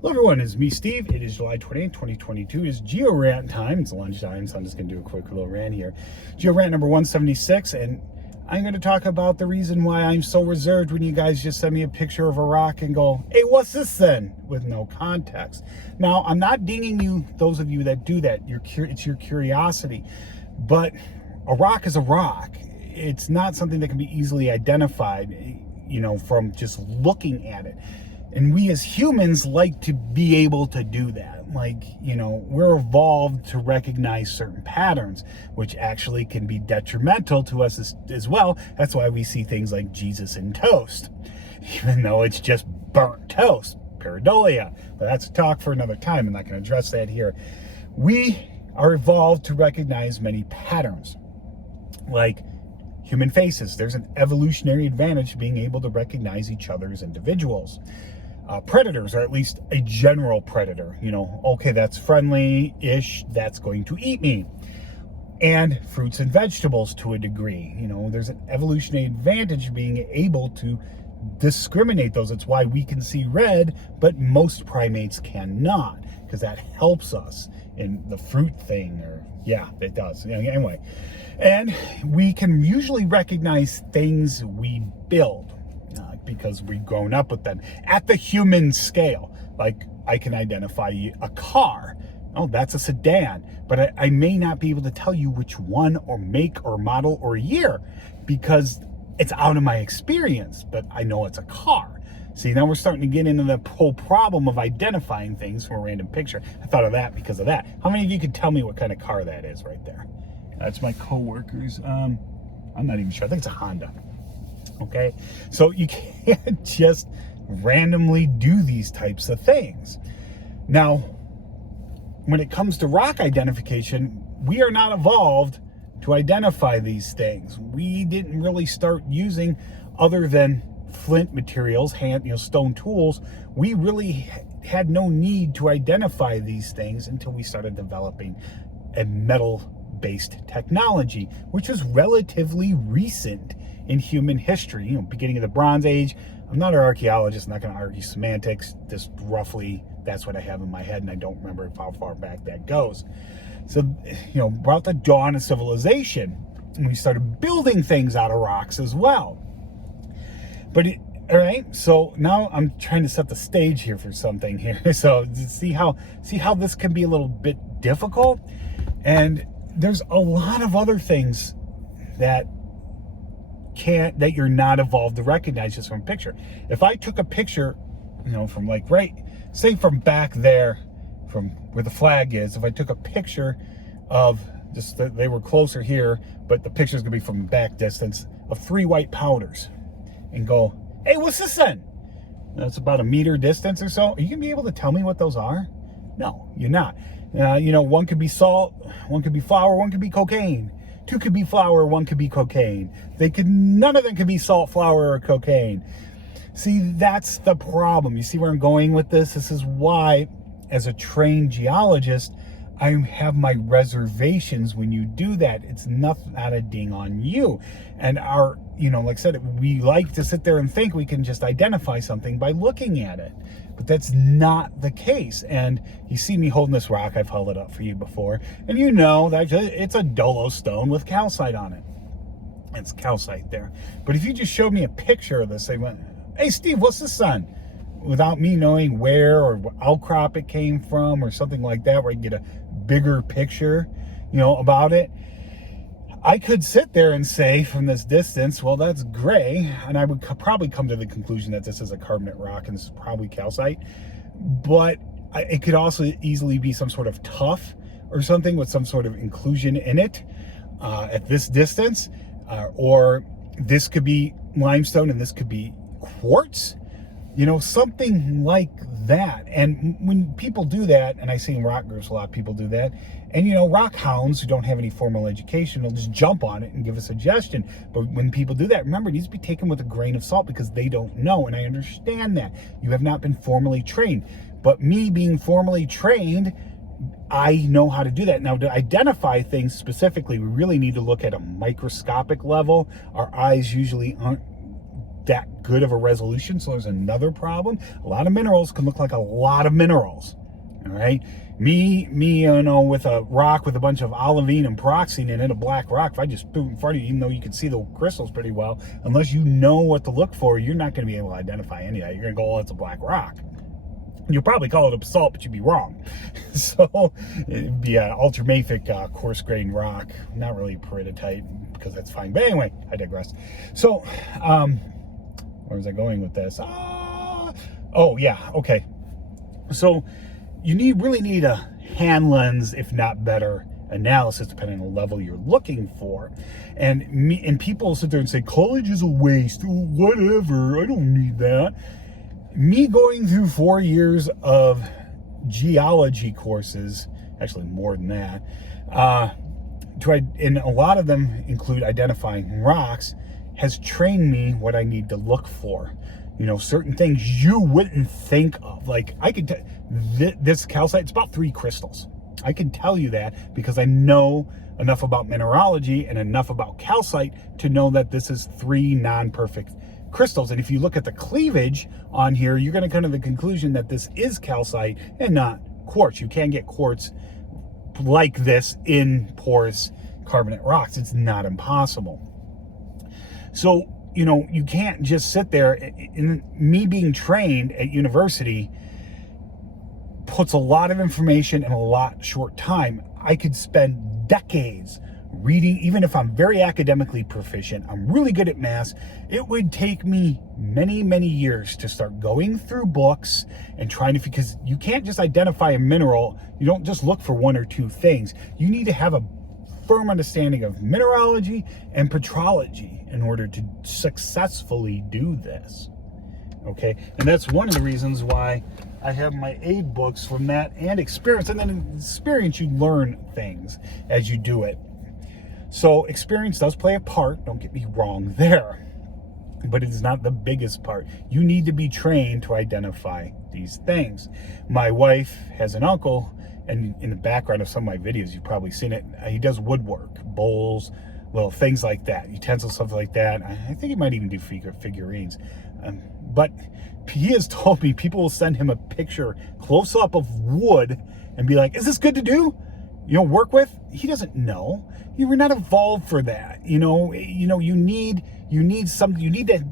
Hello everyone, it's me Steve. It is July 28th, 2022. It's Geo-Rant time. It's lunchtime, so I'm just going to do a quick little rant here. Geo-Rant number 176, and I'm going to talk about the reason why I'm so reserved when you guys just send me a picture of a rock and go, hey, what's this then? With no context. Now, I'm not dinging you, those of you that do that. It's your curiosity. But a rock is a rock. It's not something that can be easily identified, from just looking at it. And we as humans like to be able to do that. We're evolved to recognize certain patterns, which actually can be detrimental to us as well. That's why we see things like Jesus in toast, even though it's just burnt toast, pareidolia. But that's a talk for another time. I'm not going to address that here. We are evolved to recognize many patterns, like human faces. There's an evolutionary advantage to being able to recognize each other as individuals. Predators, or at least a general predator, okay, that's friendly-ish, that's going to eat me. And fruits and vegetables to a degree, there's an evolutionary advantage being able to discriminate those. It's why we can see red, but most primates cannot, because that helps us in the fruit thing, it does. Anyway, and we can usually recognize things we build, because we've grown up with them at the human scale. Like, I can identify a car. Oh, that's a sedan, but I may not be able to tell you which one, or make, or model, or year, because it's out of my experience, but I know it's a car. See, now we're starting to get into the whole problem of identifying things from a random picture. I thought of that because of that. How many of you could tell me what kind of car that is right there? That's my coworkers. I'm not even sure. I think it's a Honda. Okay, so you can't just randomly do these types of things. Now, when it comes to rock identification, we are not evolved to identify these things. We didn't really start using, other than flint materials, stone tools. We really had no need to identify these things until we started developing a metal-based technology, which was relatively recent in human history, beginning of the Bronze Age. I'm not an archaeologist, I'm not going to argue semantics, just roughly that's what I have in my head, and I don't remember how far back that goes. So, about the dawn of civilization, and we started building things out of rocks as well. But all right, so now I'm trying to set the stage here for something here. So see how this can be a little bit difficult, and there's a lot of other things that you're not evolved to recognize just from a picture. If I took a picture, from say from back there, from where the flag is, if I took a picture of they were closer here, but the picture's gonna be from back distance, of 3 white powders, and go, hey, what's this then? That's about a meter distance or so. Are you gonna be able to tell me what those are? No, you're not. One could be salt, one could be flour, one could be cocaine. 2 could be flour, 1 could be cocaine. None of them could be salt, flour, or cocaine. See, that's the problem. You see where I'm going with this? This is why, as a trained geologist, I have my reservations when you do that. It's not a ding on you. And like I said, we like to sit there and think we can just identify something by looking at it. But that's not the case. And you see me holding this rock. I've held it up for you before. And that it's a dolo stone with calcite on it. It's calcite there. But if you just showed me a picture of this, they went, hey, Steve, what's this on? Without me knowing where or what outcrop it came from or something like that, where I can get a bigger picture, about it. I could sit there and say from this distance, well, that's gray, and I would probably come to the conclusion that this is a carbonate rock and this is probably calcite, but it could also easily be some sort of tuff or something with some sort of inclusion in it at this distance, or this could be limestone and this could be quartz, something like that. And when people do that, and I see in rock groups a lot of people do that, and rock hounds who don't have any formal education will just jump on it and give a suggestion. But when people do that, remember, it needs to be taken with a grain of salt, because they don't know, and I understand that. You have not been formally trained. But me being formally trained, I know how to do that. Now, to identify things specifically, we really need to look at a microscopic level. Our eyes usually that good of a resolution. So there's another problem. A lot of minerals can look like a lot of minerals. All right. Me, with a rock with a bunch of olivine and pyroxene in it, a black rock, if I just put it in front of you, even though you can see the crystals pretty well, unless you know what to look for, you're not going to be able to identify any of that. You're going to go, oh, it's a black rock. You'll probably call it a basalt, but you'd be wrong. So it'd be an ultramafic coarse grained rock, not really peridotite, because that's fine. But anyway, I digress. So where was I going with this? Oh yeah, okay. So you really need a hand lens, if not better, analysis, depending on the level you're looking for. And people sit there and say, college is a waste, whatever, I don't need that. Me going through 4 years of geology courses, actually more than that, and a lot of them include identifying rocks, has trained me what I need to look for. Certain things you wouldn't think of. Like, I could tell this calcite, it's about 3 crystals. I can tell you that because I know enough about mineralogy and enough about calcite to know that this is 3 non-perfect crystals. And if you look at the cleavage on here, you're going to come to the conclusion that this is calcite and not quartz. You can get quartz like this in porous carbonate rocks. It's not impossible. So, you can't just sit there. In me being trained at university puts a lot of information in a lot short time. I could spend decades reading, even if I'm very academically proficient, I'm really good at math, it would take me many, many years to start going through books and trying to, because you can't just identify a mineral. You don't just look for 1 or 2 things. You need to have a firm understanding of mineralogy and petrology in order to successfully do this. Okay, and that's one of the reasons why I have my aid books from that and experience. And then in experience, you learn things as you do it. So experience does play a part, don't get me wrong there, but it is not the biggest part. You need to be trained to identify these things. My wife has an uncle, and in the background of some of my videos, you've probably seen it. He does woodwork, bowls, little things like that, utensils, stuff like that. I think he might even do figurines. But he has told me people will send him a picture close up of wood and be like, is this good to do? Work with? He doesn't know. You were not evolved for that. You need something. You need to,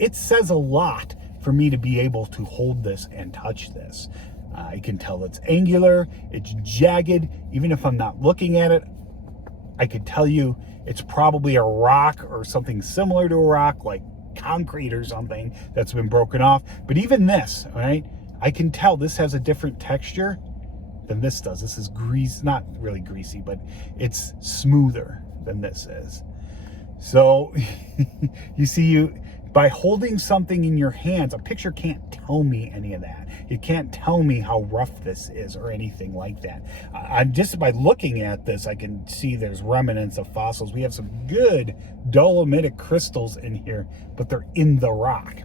it says a lot for me to be able to hold this and touch this. I can tell it's angular, it's jagged. Even if I'm not looking at it, I could tell you it's probably a rock or something similar to a rock, like concrete or something that's been broken off. But even this, all right, I can tell this has a different texture than this does. This is grease, not really greasy, but it's smoother than this is. So you see, by holding something in your hands, a picture can't tell me any of that. It can't tell me how rough this is or anything like that. I'm just, by looking at this, I can see there's remnants of fossils. We have some good dolomitic crystals in here, but they're in the rock.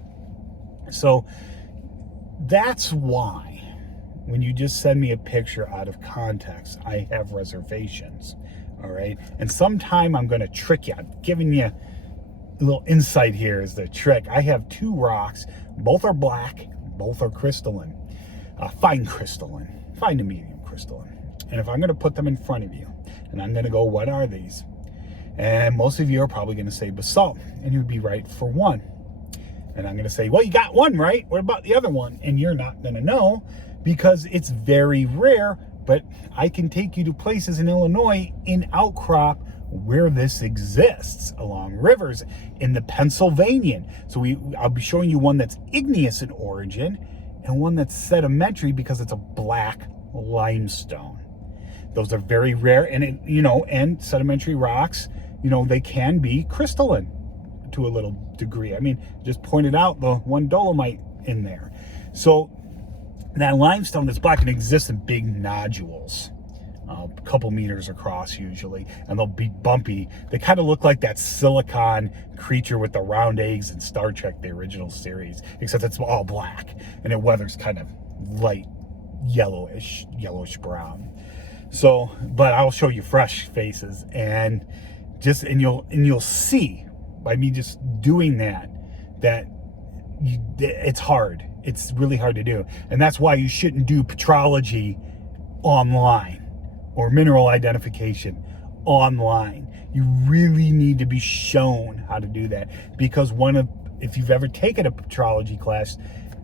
So that's why when you just send me a picture out of context, I have reservations. All right. And sometime I'm going to trick you. I'm giving you a little insight here is the trick. I have 2 rocks. Both are black. Both are crystalline. Fine crystalline. Fine to medium crystalline. And if I'm going to put them in front of you, and I'm going to go, what are these? And most of you are probably going to say basalt. And you'd be right for one. And I'm going to say, well, you got one right. What about the other one? And you're not going to know because it's very rare. But I can take you to places in Illinois in outcrop where this exists, along rivers in the Pennsylvanian. So I'll be showing you one that's igneous in origin and one that's sedimentary because it's a black limestone. Those are very rare, and and sedimentary rocks, they can be crystalline to a little degree. I mean, just pointed out the one dolomite in there. So that limestone that's black and exists in big nodules, a couple meters across usually, and they'll be bumpy. They kind of look like that silicon creature with the round eggs in Star Trek, the original series, except it's all black and it weathers kind of light yellowish brown. So, but I'll show you fresh faces and you'll see by me just doing that that it's hard. It's really hard to do. And that's why you shouldn't do petrology online or mineral identification online. You really need to be shown how to do that, because if you've ever taken a petrology class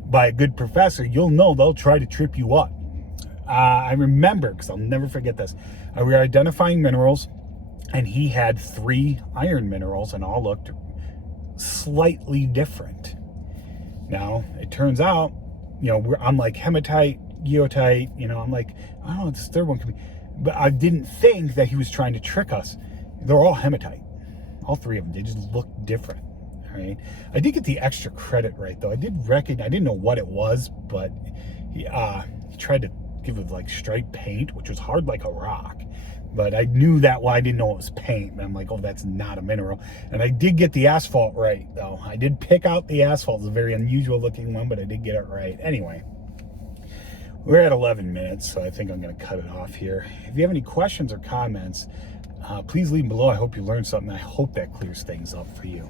by a good professor, you'll know they'll try to trip you up. I remember, because I'll never forget this, we were identifying minerals, and he had 3 iron minerals, and all looked slightly different. Now, it turns out, I'm like hematite, geotite, I'm like, I don't know what this third one could be. But I didn't think that he was trying to trick us. They're all hematite. All 3 of them. They just look different. All right. I did get the extra credit right, though. I didn't know what it was, but he tried to give it like striped paint, which was hard like a rock. But I knew that I didn't know it was paint. And I'm like, oh, that's not a mineral. And I did get the asphalt right, though. I did pick out the asphalt. It's a very unusual looking one, but I did get it right. Anyway, we're at 11 minutes, so I think I'm going to cut it off here. If you have any questions or comments, please leave them below. I hope you learned something. I hope that clears things up for you.